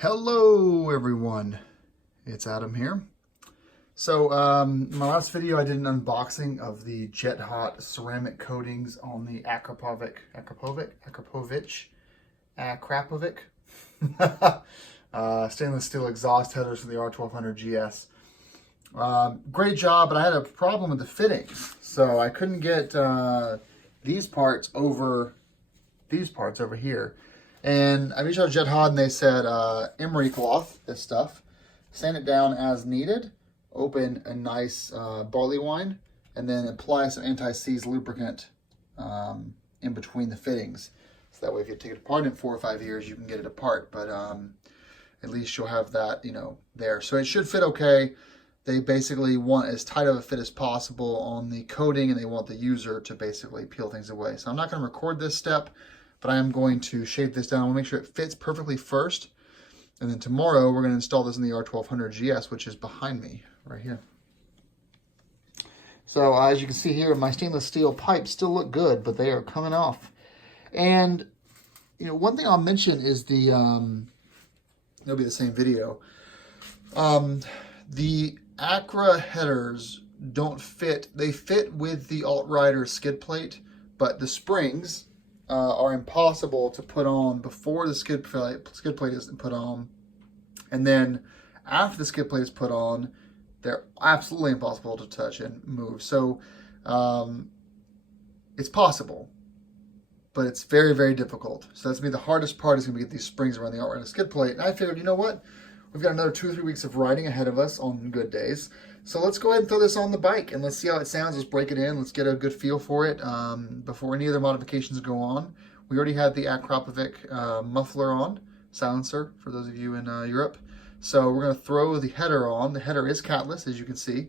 Hello everyone, it's Adam here. So in my last video I did an unboxing of the Jet Hot ceramic coatings on the Akrapovic stainless steel exhaust headers for the R1200GS. Great job, but I had a problem with the fittings. So I couldn't get these parts over here. And I reached out to Jet Hot and they said emery cloth, this stuff, sand it down as needed, open a nice barley wine, and then apply some anti-seize lubricant in between the fittings. So that way if you take it apart in 4 or 5 years, you can get it apart, but at least you'll have that, there. So it should fit okay. They basically want as tight of a fit as possible on the coating, and they want the user to basically peel things away. So I'm not going to record this step, but I am going to shape this down. I want to make sure it fits perfectly first. And then tomorrow we're going to install this in the R1200GS, which is behind me right here. So as you can see here, my stainless steel pipes still look good, but they are coming off. And one thing I'll mention is the, it'll be the same video. The Acra headers don't fit. They fit with the Alt-Rider skid plate, but the springs are impossible to put on before the skid plate is put on, and then after the skid plate is put on, they're absolutely impossible to touch and move. So it's possible, but it's very, very difficult. So that's gonna be the hardest part, is gonna be get these springs around the outright skid plate. And I figured, you know what? We've got another 2 or 3 weeks of riding ahead of us on good days. So let's go ahead and throw this on the bike and let's see how it sounds. Let's break it in. Let's get a good feel for it before any other modifications go on. We already had the Akrapovic muffler on, silencer, for those of you in Europe. So we're going to throw the header on. The header is catless, as you can see.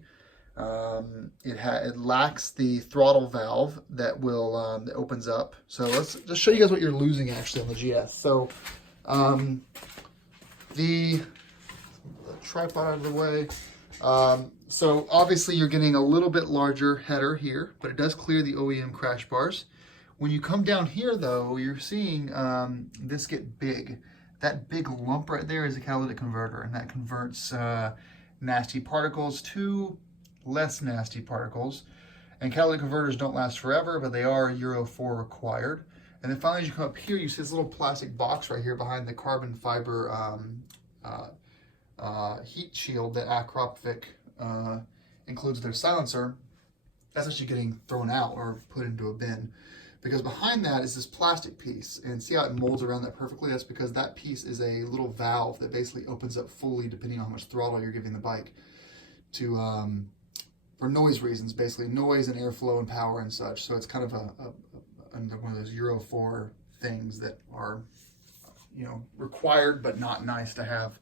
It lacks the throttle valve that will that opens up. So let's just show you guys what you're losing actually on the GS. So the tripod out of the way. So obviously you're getting a little bit larger header here, but it does clear the OEM crash bars. When you come down here though, you're seeing this get big. That big lump right there is a catalytic converter, and that converts nasty particles to less nasty particles. And catalytic converters don't last forever, but they are Euro 4 required. And then finally, as you come up here, you see this little plastic box right here behind the carbon fiber heat shield that Akrapovic includes their silencer. That's actually getting thrown out or put into a bin, because behind that is this plastic piece, and see how it molds around that perfectly? That's because that piece is a little valve that basically opens up fully depending on how much throttle you're giving the bike to for noise reasons, basically noise and airflow and power and such. So it's kind of one of those Euro 4 things that are required but not nice to have.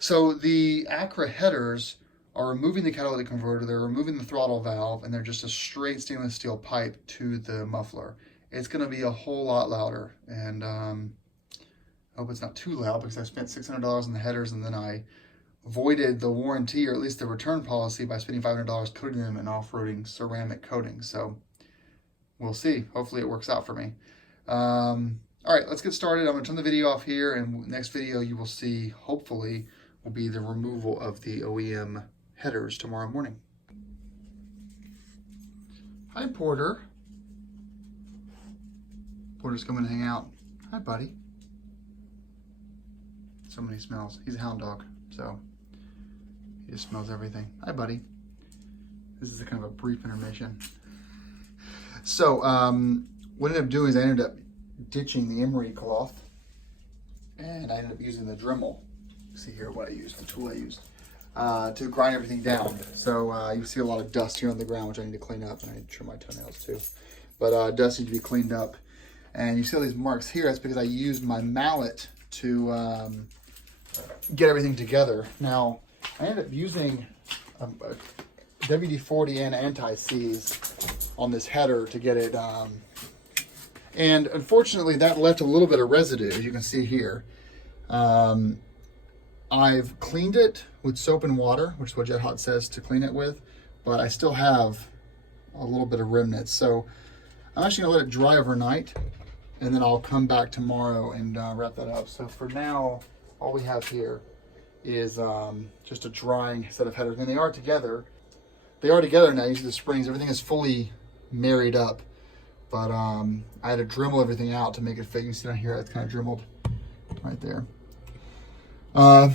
So the Acra headers are removing the catalytic converter, they're removing the throttle valve, and they're just a straight stainless steel pipe to the muffler. It's going to be a whole lot louder, and I hope it's not too loud, because I spent $600 on the headers, and then I voided the warranty, or at least the return policy, by spending $500 coating them in off-roading ceramic coating. So we'll see. Hopefully it works out for me. All right, let's get started. I'm going to turn the video off here, and next video you will see, hopefully, will be the removal of the OEM headers tomorrow morning. Hi, Porter. Porter's coming to hang out. Hi, buddy. So many smells. He's a hound dog, so he just smells everything. Hi, buddy. This is a kind of a brief intermission. So what I ended up doing is I ended up ditching the emery cloth, and I ended up using the Dremel. See here what I used, the tool I used, to grind everything down. So you see a lot of dust here on the ground, which I need to clean up, and I need to trim my toenails too. But dust needs to be cleaned up. And you see all these marks here. That's because I used my mallet to get everything together. Now, I ended up using a WD-40 and anti-seize on this header to get it, and unfortunately that left a little bit of residue, as you can see here. I've cleaned it with soap and water, which is what Jet Hot says to clean it with, but I still have a little bit of remnants. So I'm actually gonna let it dry overnight, and then I'll come back tomorrow and wrap that up. So for now, all we have here is just a drying set of headers. I mean, they are together. They are together now. You see the springs. Everything is fully married up. But I had to Dremel everything out to make it fit. You can see down here, it's kind of Dremeled right there. So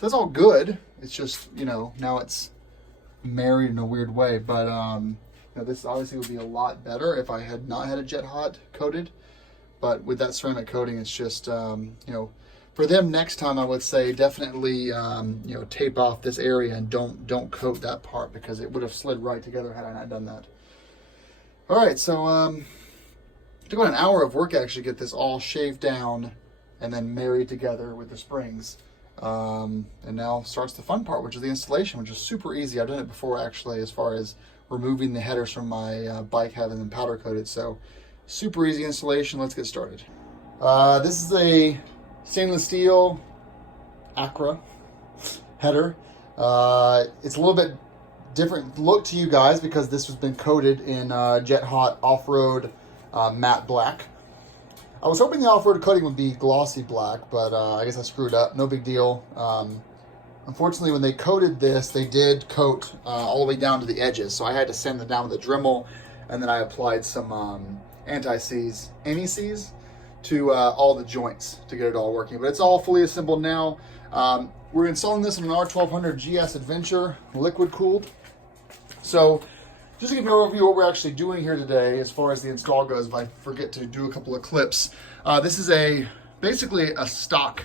that's all good. It's just, you know, now it's married in a weird way. But you know, this obviously would be a lot better if I had not had a jet hot coated. But with that ceramic coating, it's just, you know, for them next time, I would say definitely, you know, tape off this area and don't coat that part, because it would have slid right together had I not done that. All right, so it took about an hour of work actually to get this all shaved down and then married together with the springs. And now starts the fun part, which is the installation, which is super easy. I've done it before actually, as far as removing the headers from my bike, having them powder coated. So super easy installation. Let's get started. This is a stainless steel Acra header. It's a little bit different look to you guys because this has been coated in jet hot off-road matte black. I was hoping the off-road coating would be glossy black, but I guess I screwed up. No big deal. Unfortunately, when they coated this, they did coat all the way down to the edges, so I had to sand them down with a Dremel, and then I applied some anti-seize to all the joints to get it all working. But it's all fully assembled now. We're installing this in an R1200GS Adventure, liquid cooled. So just to give you an overview of what we're actually doing here today as far as the install goes, if I forget to do a couple of clips. This is basically a stock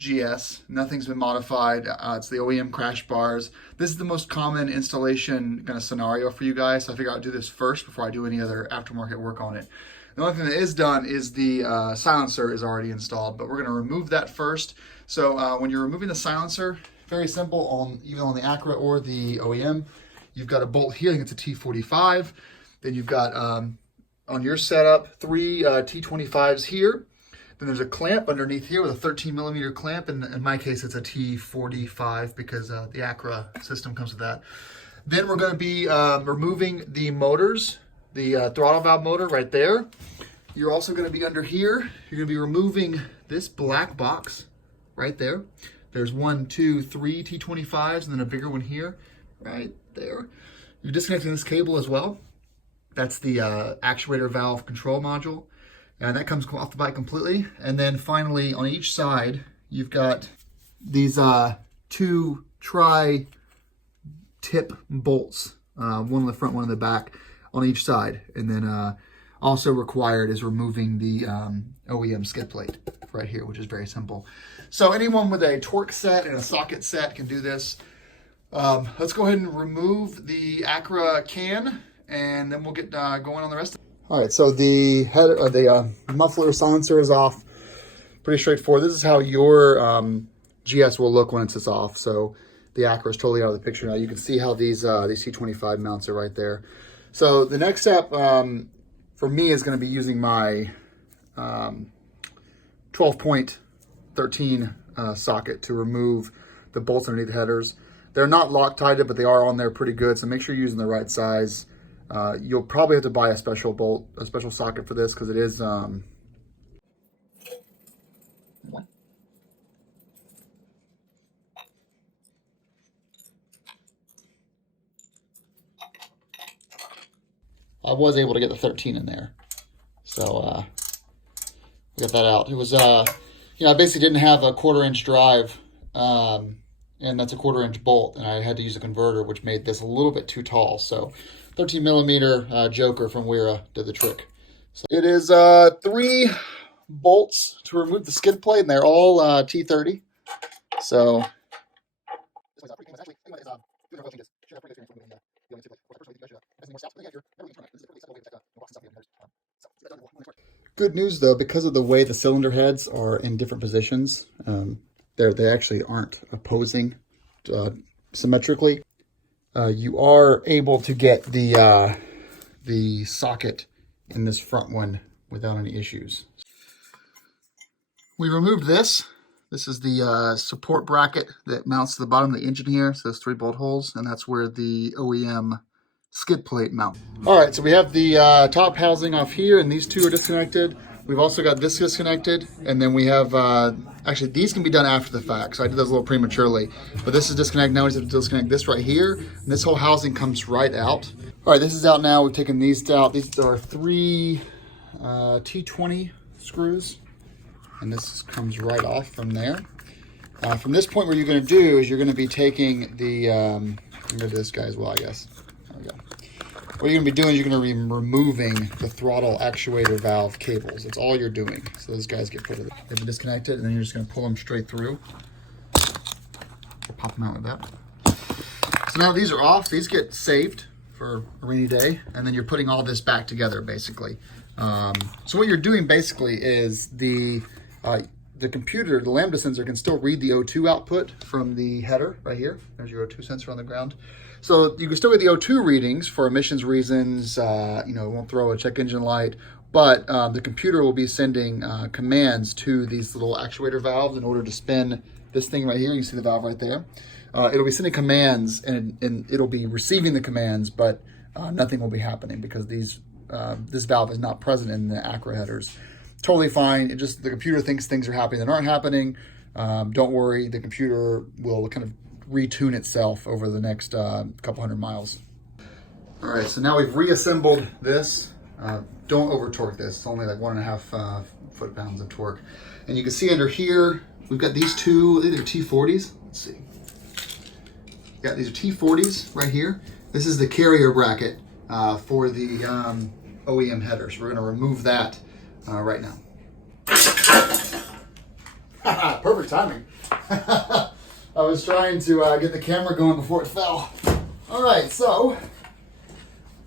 GS. Nothing's been modified. It's the OEM crash bars. This is the most common installation kind of scenario for you guys. So I figured I'd do this first before I do any other aftermarket work on it. The only thing that is done is the silencer is already installed, but we're going to remove that first. So when you're removing the silencer, very simple, even on the Acra or the OEM, you've got a bolt here. I think it's a T45. Then you've got, on your setup, 3 T25s here. Then there's a clamp underneath here with a 13 millimeter clamp. And in my case, it's a T45 because the Acra system comes with that. Then we're going to be removing the motors, the throttle valve motor right there. You're also going to be under here. You're going to be removing this black box right there. There's 1, 2, 3 T25s and then a bigger one here, right there. You're disconnecting this cable as well. That's the actuator valve control module. And that comes off the bike completely. And then finally on each side, you've got these 2 tri-tip bolts, one on the front, one on the back, on each side. And then also required is removing the OEM skid plate right here, which is very simple. So anyone with a torque set and a socket set can do this. Let's go ahead and remove the Acra can, and then we'll get going on the rest of it. All right, so the header, the muffler silencer is off. Pretty straightforward. This is how your GS will look when it's off. So the Acra is totally out of the picture now. You can see how these T25 mounts are right there. So the next step for me is going to be using my 12.13 socket to remove the bolts underneath the headers. They're not Loctited, but they are on there pretty good. So make sure you're using the right size. You'll probably have to buy a special bolt, a special socket for this because it is. I was able to get the 13 in there, so we got that out. It was, you know, I basically didn't have a 1/4-inch drive, and that's a 1/4-inch bolt, and I had to use a converter, which made this a little bit too tall. So 13 millimeter Joker from Wera did the trick. So it is 3 bolts to remove the skid plate, and they're all T30. So good news though, because of the way the cylinder heads are in different positions, they actually aren't opposing symmetrically. You are able to get the socket in this front one without any issues. We removed this. This is the support bracket that mounts to the bottom of the engine here. So there's 3 bolt holes, and that's where the OEM skid plate mount. All right, so we have the top housing off here, and these 2 are disconnected. We've also got this disconnected, and then we have, actually these can be done after the fact, so I did those a little prematurely. But this is disconnected, now we have to disconnect this right here, and this whole housing comes right out. All right, this is out now, we've taken these out. These are 3 T20 screws, and this comes right off from there. From this point, what you're gonna do is you're gonna be taking the, I'm gonna do this guy as well, I guess. There we go. What you're gonna be doing is you're gonna be removing the throttle actuator valve cables. That's all you're doing. So those guys get put in. They've been disconnected, and then you're just gonna pull them straight through. Pop them out like that. So now these are off. These get saved for a rainy day, and then you're putting all this back together, basically. So what you're doing basically is the computer, the Lambda sensor, can still read the O2 output from the header right here. There's your O2 sensor on the ground. So you can still get the O2 readings for emissions reasons. You know, it won't throw a check engine light, but the computer will be sending commands to these little actuator valves in order to spin this thing right here. You see the valve right there. It'll be sending commands, and it'll be receiving the commands, but nothing will be happening because this valve is not present in the Acra headers. Totally fine. It just, the computer thinks things are happening that aren't happening. Don't worry, the computer will kind of retune itself over the next couple hundred miles. All right, so now we've reassembled this. Don't over torque this. It's only like 1.5 foot-pounds of torque. And you can see under here, we've got these two, they're T40s. Let's see. Yeah, these are T40s right here. This is the carrier bracket for the OEM headers. We're gonna remove that right now. Perfect timing. I was trying to get the camera going before it fell. All right, so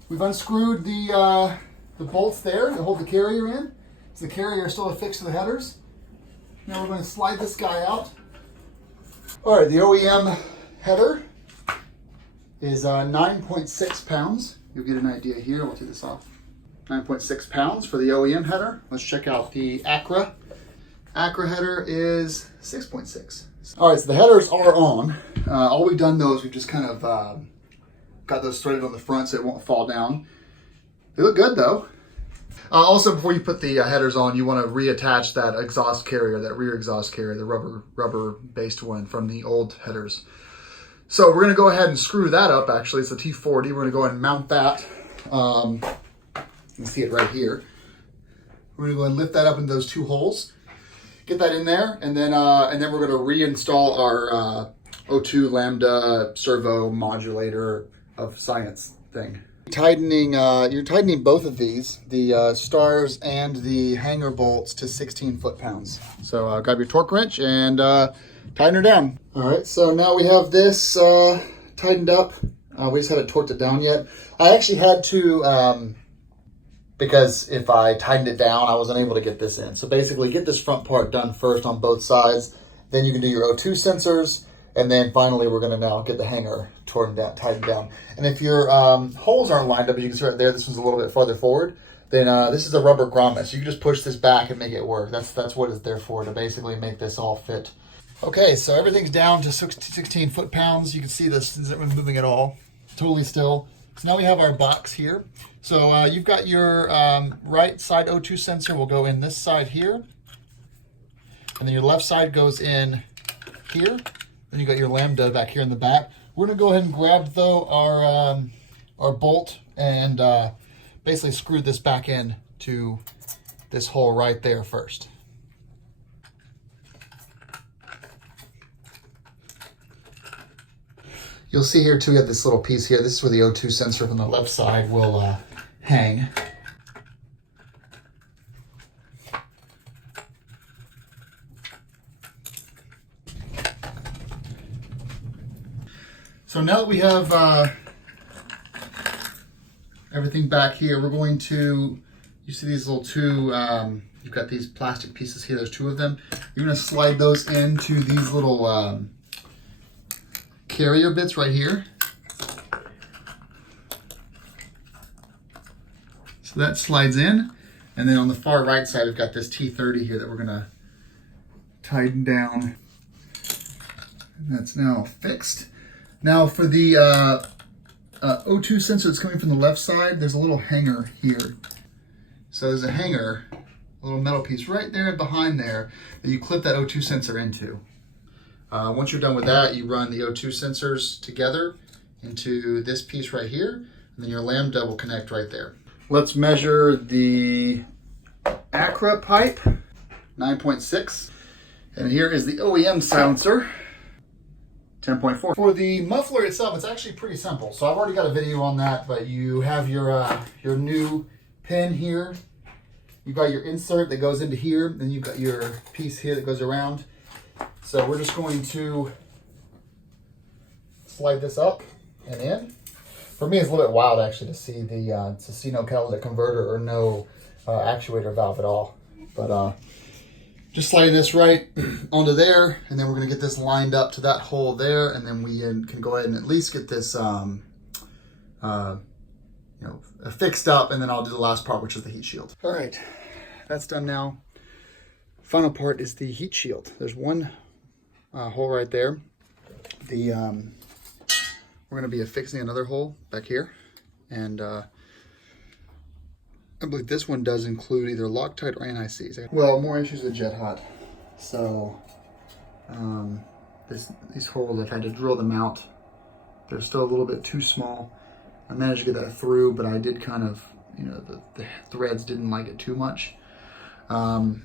we've unscrewed the bolts there to hold the carrier in. So the carrier is still affixed to the headers. Now we're going to slide this guy out. All right, the OEM header is 9.6 pounds. You'll get an idea here. I'll take this off. 9.6 pounds for the OEM header. Let's check out the Acra. Acra header is 6.6. All right, so the headers are on. All we've done though is we've just kind of got those threaded on the front so it won't fall down. They look good though. Also, before you put the headers on, you want to reattach that exhaust carrier, that rear exhaust carrier, the rubber-based one from the old headers. So we're going to go ahead and screw that up. Actually, it's a T40. We're going to go ahead and mount that. You can see it right here. We're going to go ahead and lift that up into those two holes. Get that in there, and then we're going to reinstall our O2 Lambda servo modulator of science thing. You're tightening both of these, the stars and the hanger bolts, to 16 foot-pounds. So grab your torque wrench and tighten her down. All right, so now we have this tightened up. We just haven't torqued it down yet. I actually had to, because if I tightened it down, I wasn't able to get this in. So basically get this front part done first on both sides. Then you can do your O2 sensors. And then finally, we're gonna now get the hanger tightened down. And if your holes aren't lined up, as you can see right there, this one's a little bit farther forward, then this is a rubber grommet. So you can just push this back and make it work. That's what it's there for, to basically make this all fit. Okay, so everything's down to 16 foot-pounds. You can see this isn't moving at all, totally still. So now we have our box here. So you've got your right side O2 sensor will go in this side here. And then your left side goes in here. Then you got your Lambda back here in the back. We're gonna go ahead and grab though our bolt and basically screw this back in to this hole right there first. You'll see here too, we have this little piece here. This is where the O2 sensor from the left side will hang. So now that we have everything back here, we're going to, you see these little two, you've got these plastic pieces here, there's two of them. You're gonna slide those into these little carrier bits right here. So that slides in. And then on the far right side, we've got this T30 here that we're gonna tighten down. And that's now fixed. Now for the O2 sensor that's coming from the left side, there's a little hanger here. So there's a hanger a little metal piece right there behind there that you clip that O2 sensor into. Once you're done with that, you run the O2 sensors together into this piece right here, and then your lambda will connect right there. Let's measure the Acra pipe, 9.6. And here is the OEM silencer, 10.4. For the muffler itself, it's actually pretty simple. So I've already got a video on that, but you have your new pin here. You've got your insert that goes into here, then you've got your piece here that goes around. So we're just going to slide this up and in. For me, it's a little bit wild actually to see no catalytic converter or no actuator valve at all. But just sliding this right onto there, and then we're gonna get this lined up to that hole there, and then we can go ahead and at least get this fixed up, and then I'll do the last part, which is the heat shield. All right, that's done now. Final part is the heat shield. There's one hole right there. We're going to be affixing another hole back here, and I believe this one does include either Loctite or anti-seize. Well, more issues with Jet Hot. So these holes, I've had to drill them out. They're still a little bit too small. I managed to get that through, but I did kind of, the threads didn't like it too much. And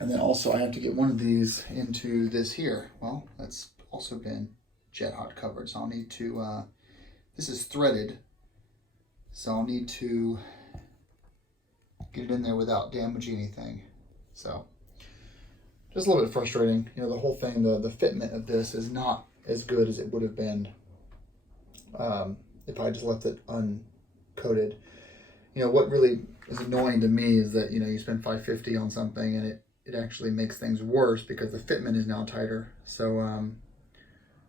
then also I have to get one of these into this here. Well, that's also been Jet Hot covered, so I'll need to, this is threaded, so I'll need to get it in there without damaging anything. So just a little bit frustrating. The whole thing, the fitment of this is not as good as it would have been if I just left it uncoated. What really is annoying to me is that, you spend $550 on something and it actually makes things worse because the fitment is now tighter. So,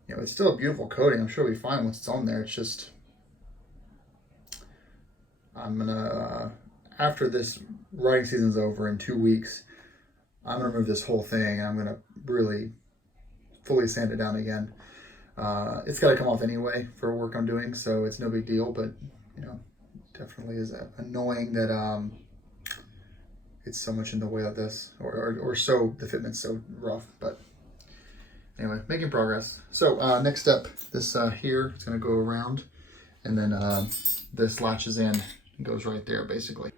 it's still a beautiful coating. I'm sure it'll be fine once it's on there. It's just, I'm gonna, after this riding season's over in 2 weeks, I'm gonna remove this whole thing and I'm gonna really fully sand it down again. It's gotta come off anyway for work I'm doing, so it's no big deal, but, definitely is annoying that it's so much in the way of this, or so the fitment's so rough, but anyway, making progress. So next step, this here is going to go around, and then this latches in and goes right there basically.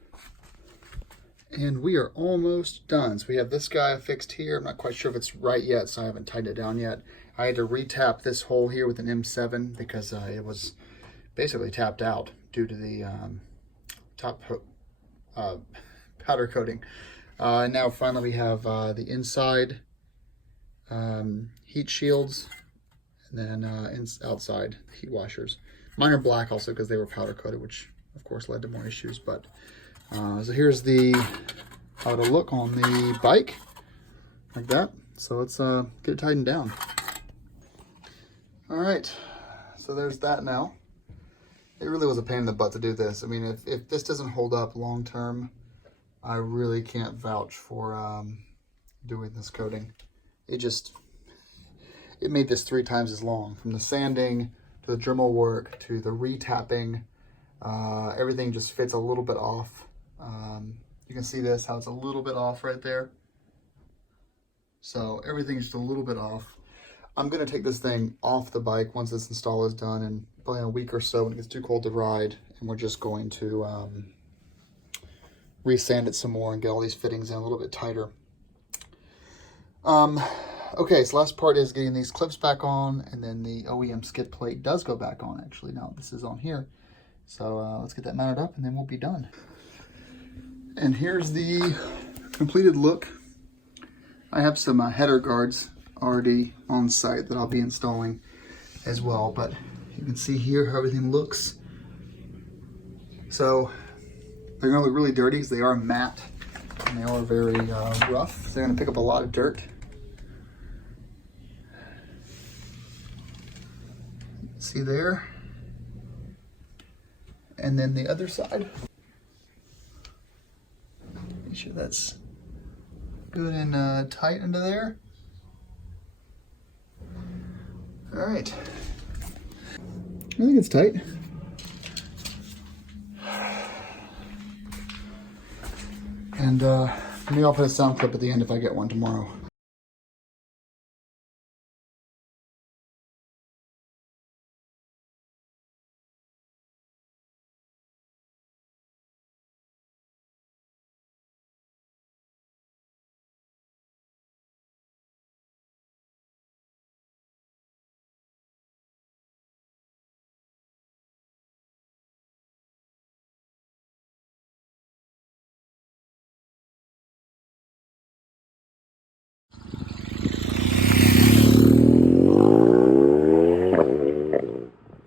And we are almost done. So we have this guy fixed here. I'm not quite sure if it's right yet, so I haven't tightened it down yet. I had to retap this hole here with an M7 because it was basically tapped out due to the top powder coating. Now finally we have the inside heat shields, and then outside heat washers. Mine are black also because they were powder coated, which of course led to more issues. But so here's how it'll look on the bike, like that. So let's get it tightened down. All right, so there's that now. It really was a pain in the butt to do this. I mean, if this doesn't hold up long term, I really can't vouch for doing this coating. It made this 3 times as long, from the sanding to the Dremel work to the retapping. Everything just fits a little bit off. You can see this, how it's a little bit off right there. So everything's just a little bit off. I'm gonna take this thing off the bike once this install is done, and probably in a week or so when it gets too cold to ride, and we're just going to resand it some more and get all these fittings in a little bit tighter. Okay, so last part is getting these clips back on, and then the OEM skid plate does go back on actually. Now this is on here. So let's get that mounted up and then we'll be done. And here's the completed look. I have some header guards already on site that I'll be installing as well, but you can see here how everything looks. So they're gonna look really dirty because they are matte and they are very rough. So they're gonna pick up a lot of dirt. See there? And then the other side. Make sure that's good and tight under there. All right. I think it's tight. And Maybe I'll put a sound clip at the end if I get one tomorrow.